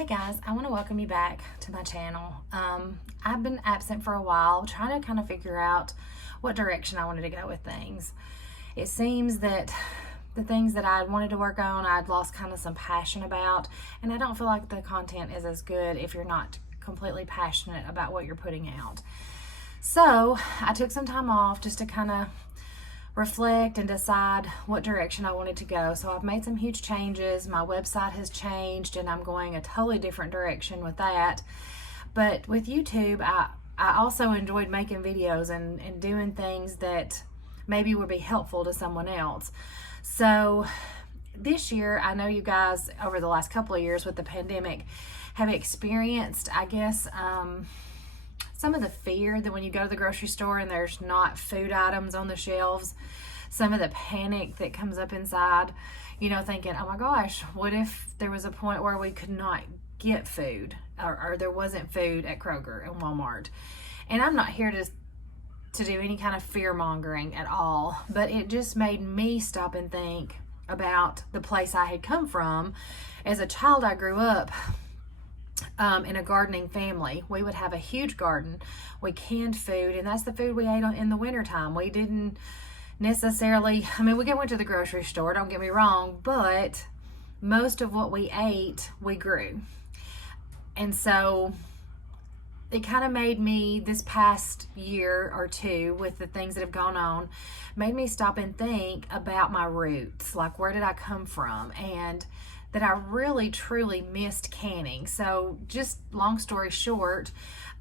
Hi guys, I want to welcome you back to my channel. I've been absent for a while trying to kind of figure out what direction I wanted to go with things. It seems that the things that I wanted to work on, I'd lost kind of some passion about, and I don't feel like the content is as good if you're not completely passionate about what you're putting out. So I took some time off just to kind of reflect and decide what direction I wanted to go. So I've made some huge changes. My website has changed and I'm going a totally different direction with that. But with YouTube, I also enjoyed making videos and doing things that maybe would be helpful to someone else. So this year, I know you guys over the last couple of years with the pandemic have experienced, I guess, some of the fear that when you go to the grocery store and there's not food items on the shelves, some of the panic that comes up inside, thinking, oh my gosh, what if there was a point where we could not get food or there wasn't food at Kroger and Walmart? And I'm not here to do any kind of fear mongering at all, but it just made me stop and think about the place I had come from. As a child, I grew up in a gardening family. We would have a huge garden. We canned food, and that's the food we ate in the wintertime. We didn't necessarily, we went to the grocery store, don't get me wrong, but most of what we ate, we grew. And so it kind of made me, this past year or two with the things that have gone on, made me stop and think about my roots. Like, where did I come from? And that I really truly missed canning. So just long story short,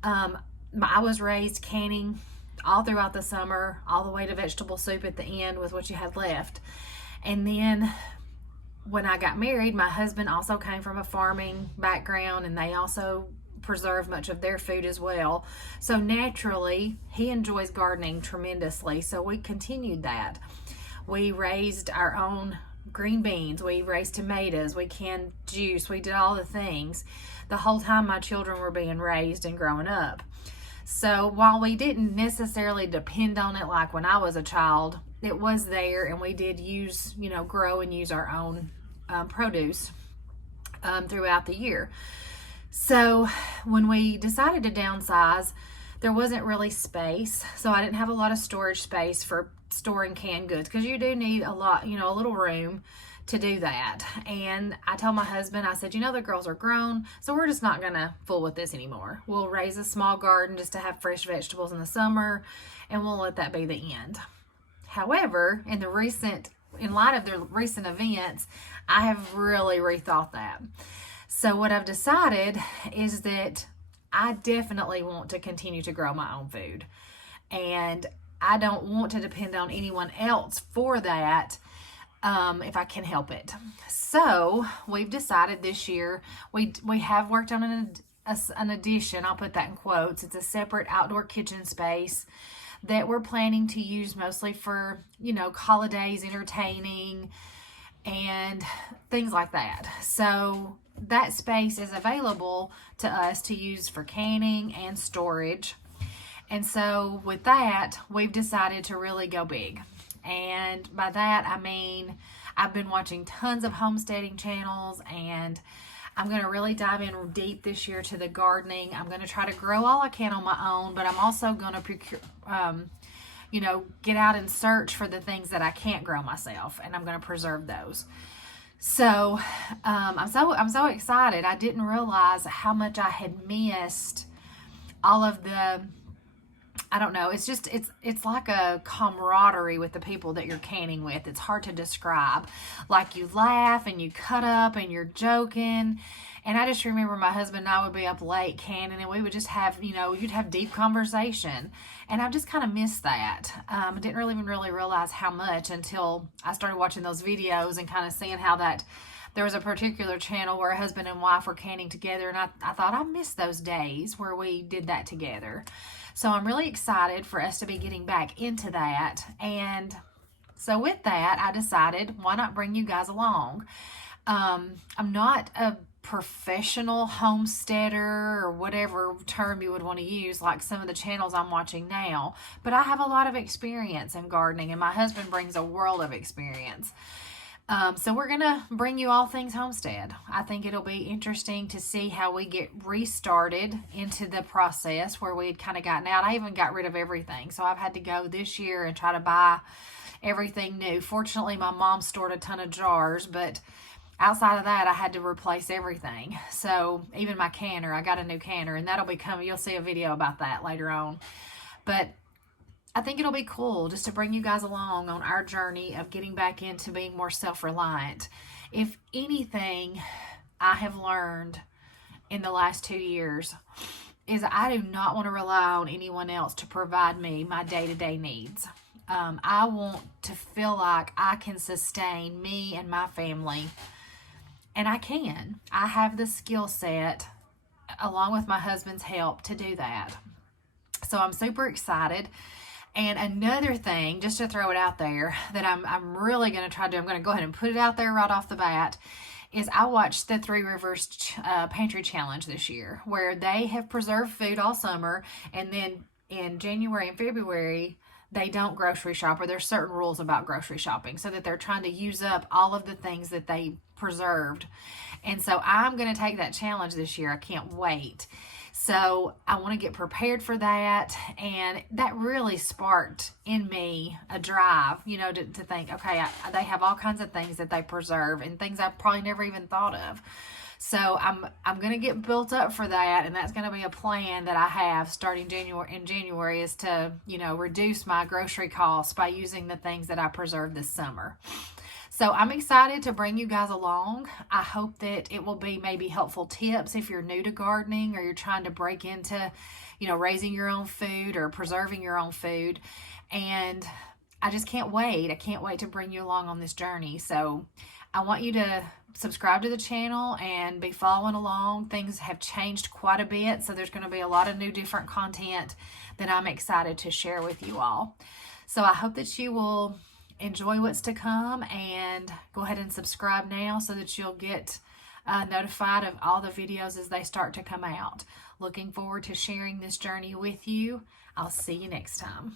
I was raised canning all throughout the summer, all the way to vegetable soup at the end with what you had left. And then when I got married, my husband also came from a farming background, and they also preserve much of their food as well. So naturally, he enjoys gardening tremendously. So we continued that. We raised our own green beans, we raised tomatoes, we canned juice, we did all the things the whole time my children were being raised and growing up. So while we didn't necessarily depend on it like when I was a child, it was there, and we did use, grow and use our own produce throughout the year. So when we decided to downsize, there wasn't really space, so I didn't have a lot of storage space for storing canned goods, because you do need a lot, a little room to do that. And I told my husband, I said, the girls are grown, so we're just not gonna fool with this anymore. We'll raise a small garden just to have fresh vegetables in the summer, and we'll let that be the end. However, in light of the recent events, I have really rethought that. So what I've decided is that I definitely want to continue to grow my own food, and I don't want to depend on anyone else for that if I can help it. So we've decided this year, we have worked on an addition, I'll put that in quotes. It's a separate outdoor kitchen space that we're planning to use mostly for, holidays, entertaining, and things like that. So that space is available to us to use for canning and storage. And so with that, we've decided to really go big. And by that, I mean, I've been watching tons of homesteading channels, and I'm going to really dive in deep this year to the gardening. I'm going to try to grow all I can on my own, but I'm also going to procure, get out and search for the things that I can't grow myself, and I'm going to preserve those. So I'm so excited. I didn't realize how much I had missed all of the, I don't know, it's like a camaraderie with the people that you're canning with. It's hard to describe. Like, you laugh and you cut up and you're joking. And I just remember my husband and I would be up late canning, and we would just have, you'd have deep conversation. And I just kind of missed that. I didn't even really realize how much until I started watching those videos and kind of seeing how that there was a particular channel where a husband and wife were canning together. And I thought, I missed those days where we did that together. So I'm really excited for us to be getting back into that. And so with that, I decided, why not bring you guys along? I'm not a professional homesteader or whatever term you would want to use, like some of the channels I'm watching now, but I have a lot of experience in gardening, and my husband brings a world of experience. So we're going to bring you all things homestead. I think it'll be interesting to see how we get restarted into the process where we had kind of gotten out. I even got rid of everything. So I've had to go this year and try to buy everything new. Fortunately, my mom stored a ton of jars, but outside of that, I had to replace everything. So even my canner, I got a new canner, and that'll be coming. You'll see a video about that later on. But I think it'll be cool just to bring you guys along on our journey of getting back into being more self-reliant. If anything I have learned in the last 2 years is I do not want to rely on anyone else to provide me my day-to-day needs. I want to feel like I can sustain me and my family, and I can. I have the skill set, along with my husband's help, to do that. So I'm super excited. And another thing, just to throw it out there, that I'm really going to try to do, I'm going to go ahead and put it out there right off the bat, is I watched the Three Rivers Pantry Challenge this year, where they have preserved food all summer, and then in January and February, they don't grocery shop, or there's certain rules about grocery shopping, so that they're trying to use up all of the things that they preserved. And so I'm going to take that challenge this year. I can't wait. So I want to get prepared for that, and that really sparked in me a drive, to think, okay, they have all kinds of things that they preserve, and things I probably never even thought of. So I'm going to get built up for that, and that's going to be a plan that I have starting in January, is to, reduce my grocery costs by using the things that I preserved this summer. So I'm excited to bring you guys along. I hope that it will be maybe helpful tips if you're new to gardening, or you're trying to break into, raising your own food or preserving your own food. And I just can't wait. I can't wait to bring you along on this journey. So I want you to subscribe to the channel and be following along. Things have changed quite a bit, so there's going to be a lot of new different content that I'm excited to share with you all. So I hope that you will enjoy what's to come, and go ahead and subscribe now so that you'll get notified of all the videos as they start to come out. Looking forward to sharing this journey with you. I'll see you next time.